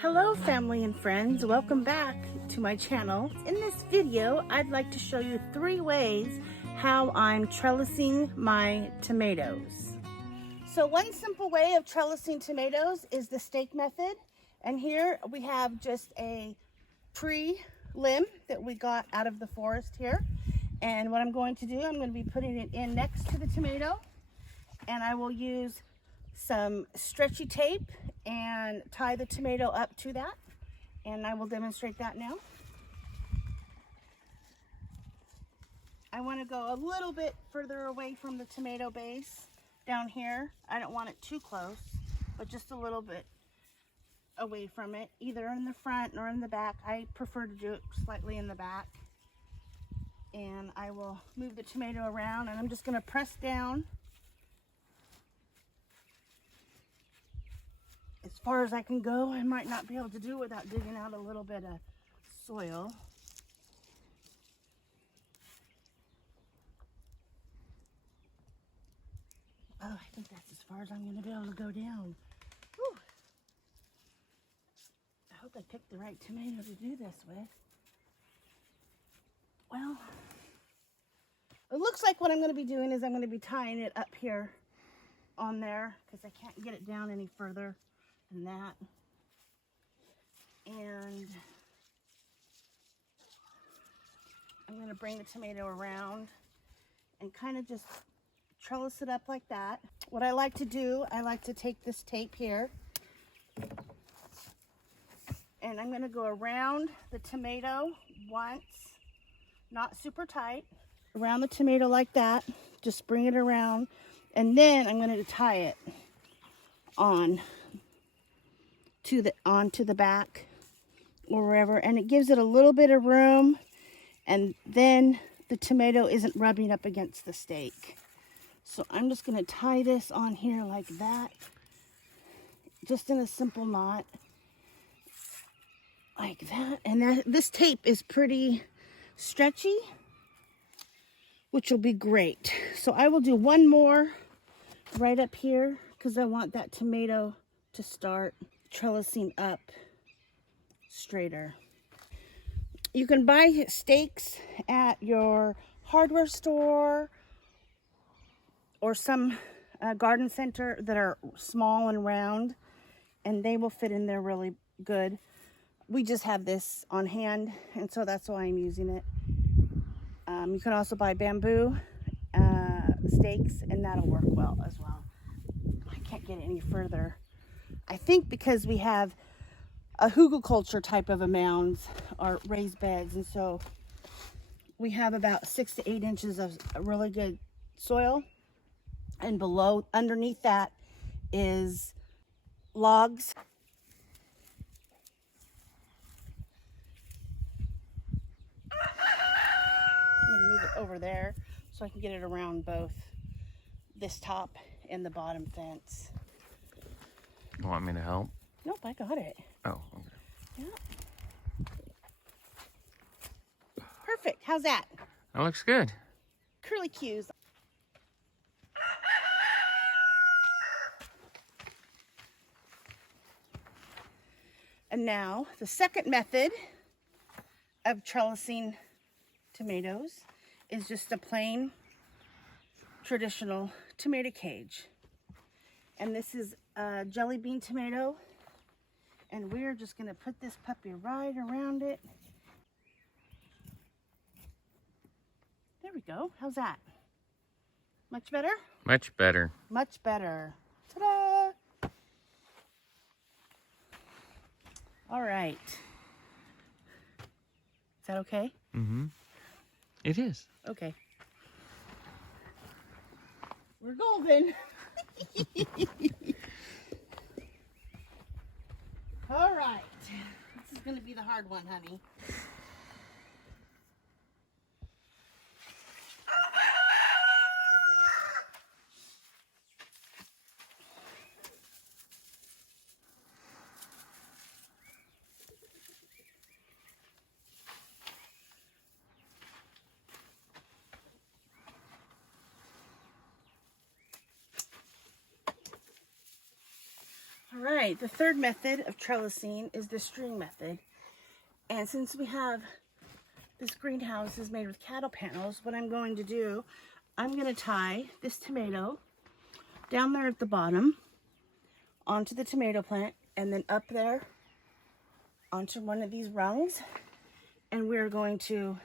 Hello family and friends, welcome back to my channel. In this video, I'd like to show you 3 ways how I'm trellising my tomatoes. So one simple way of trellising tomatoes is the stake method. And here we have just a pre-limb that we got out of the forest here. And what I'm going to do, I'm going to be putting it in next to the tomato. And I will use some stretchy tape and tie the tomato up to that, and I will demonstrate that now. I want to go a little bit further away from the tomato base down here. I don't want it too close, but just a little bit away from it, either in the front or in the back. I prefer to do it slightly in the back. And I will move the tomato around, and I'm just going to press down as far as I can go. I might not be able to do it without digging out a little bit of soil. Oh, I think that's as far as I'm going to be able to go down. Whew. I hope I picked the right tomato to do this with. Well, it looks like what I'm going to be doing is I'm going to be tying it up here on there because I can't get it down any further than that. And I'm going to bring the tomato around and kind of just trellis it up like that. What I like to do, I like to take this tape here and I'm going to go around the tomato once, not super tight, around the tomato like that, just bring it around, and then I'm going to tie it on onto the back or wherever, and it gives it a little bit of room, and then the tomato isn't rubbing up against the stake. So I'm just going to tie this on here like that, just in a simple knot like that. And this tape is pretty stretchy, which will be great. So I will do one more right up here because I want that tomato to start trellising up straighter. You can buy stakes at your hardware store or some garden center that are small and round, and they will fit in there really good. We just have this on hand, and so that's why I'm using it. You can also buy bamboo stakes, and that'll work well as well. I can't get any further. I think because we have a hugelkultur type of a mounds or raised beds, and so we have about 6 to 8 inches of really good soil, and underneath that is logs. I'm going to move it over there so I can get it around both this top and the bottom fence. You want me to help? Nope, I got it. Oh, okay. Yeah. Perfect. How's that? That looks good. Curly cues. And now the second method of trellising tomatoes is just a plain traditional tomato cage. And this is a jelly bean tomato, and we're just going to put this puppy right around it. There we go. How's that? Much better? Much better. Much better. Ta-da! All right. Is that okay? Mm-hmm. It is. Okay. We're golden. All right. This is going to be the hard one, honey. All right. right, the third method of trellising is the string method. And since we have this greenhouse is made with cattle panels, what I'm going to do, I'm going to tie this tomato down there at the bottom onto the tomato plant, and then up there onto one of these rungs, and we're going to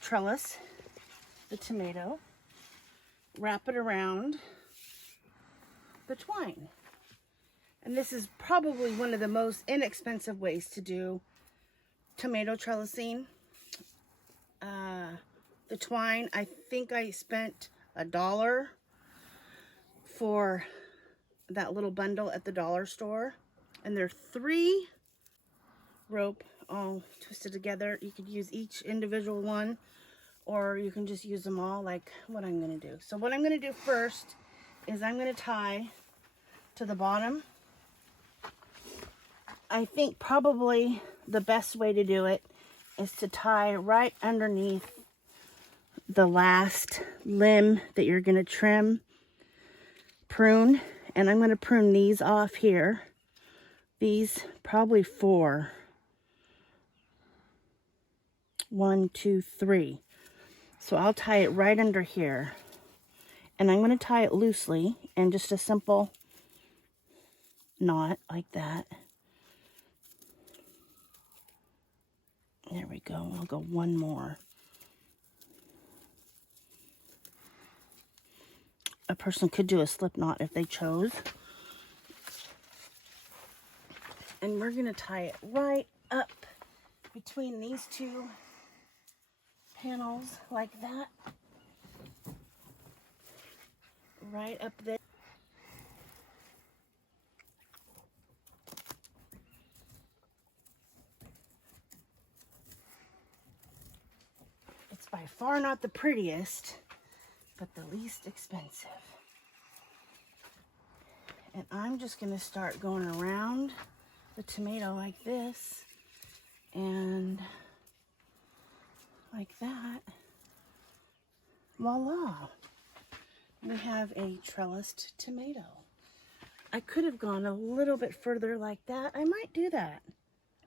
trellis the tomato, wrap it around the twine. And this is probably one of the most inexpensive ways to do tomato trellising. The twine, I think I spent $1 for that little bundle at the dollar store. And there are 3 rope all twisted together. You could use each individual one, or you can just use them all like what I'm going to do. So what I'm going to do first is I'm going to tie to the bottom. I think probably the best way to do it is to tie right underneath the last limb that you're going to prune. And I'm going to prune these off here. These probably 4. 1, 2, 3. So I'll tie it right under here. And I'm going to tie it loosely in just a simple knot like that. There we go. I'll go one more. A person could do a slip knot if they chose. And we're going to tie it right up between these 2 panels like that. Right up there. It's by far not the prettiest, but the least expensive. And I'm just going to start going around the tomato like this and like that. Voila! We have a trellised tomato. I could have gone a little bit further like that. I might do that.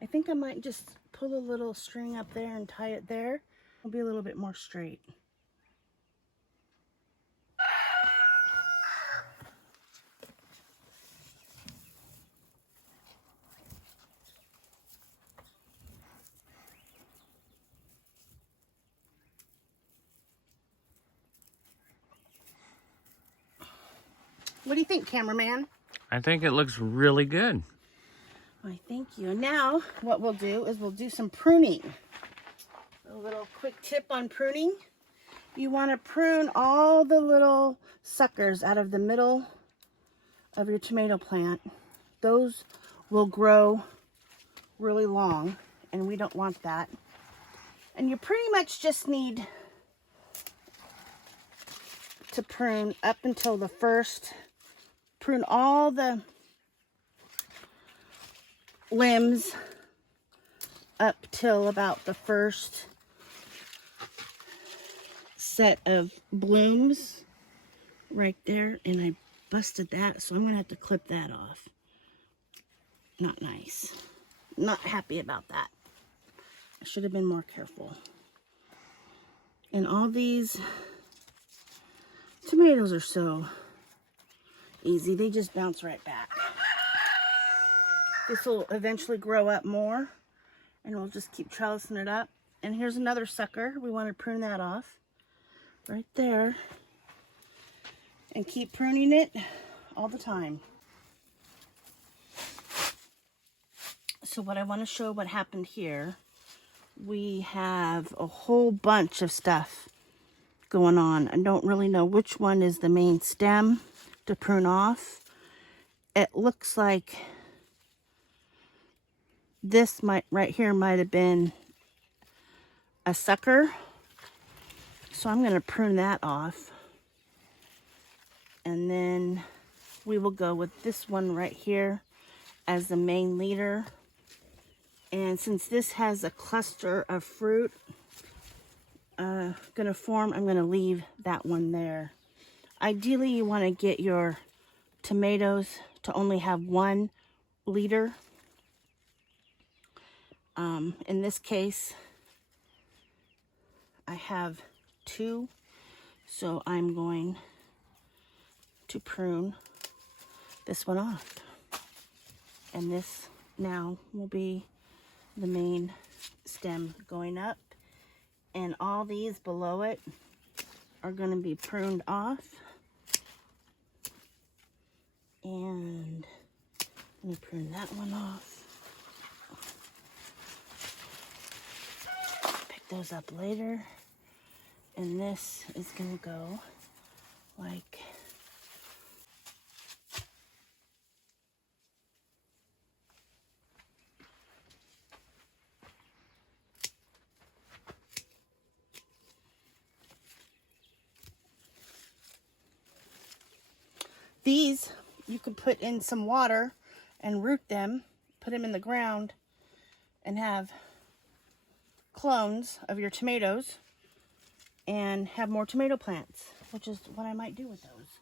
I think I might just pull a little string up there and tie it there. It'll be a little bit more straight. What do you think, cameraman? I think it looks really good. Why, thank you. Now, what we'll do is we'll do some pruning. A little quick tip on pruning. You want to prune all the little suckers out of the middle of your tomato plant. Those will grow really long, and we don't want that. And you pretty much just need to prune up until the first, prune all the limbs up till about the first set of blooms right there. And I busted that, so I'm gonna have to clip that off. Not nice. Not happy about that. I should have been more careful. And all these tomatoes are so easy. They just bounce right back. This will eventually grow up more, and we'll just keep trellising it up. And here's another sucker. We want to prune that off right there. And keep pruning it all the time. So what I want to show what happened here, we have a whole bunch of stuff going on. I don't really know which one is the main stem to prune off. It looks like this right here might have been a sucker. So I'm going to prune that off. And then we will go with this one right here as the main leader. And since this has a cluster of fruit gonna form, I'm gonna leave that one there. Ideally, you want to get your tomatoes to only have 1 liter. In this case, I have 2, so I'm going to prune this one off. And this now will be the main stem going up. And all these below it are going to be pruned off. And let me prune that one off. Pick those up later. And this is going to go like these. You could put in some water and root them, put them in the ground, and have clones of your tomatoes and have more tomato plants, which is what I might do with those.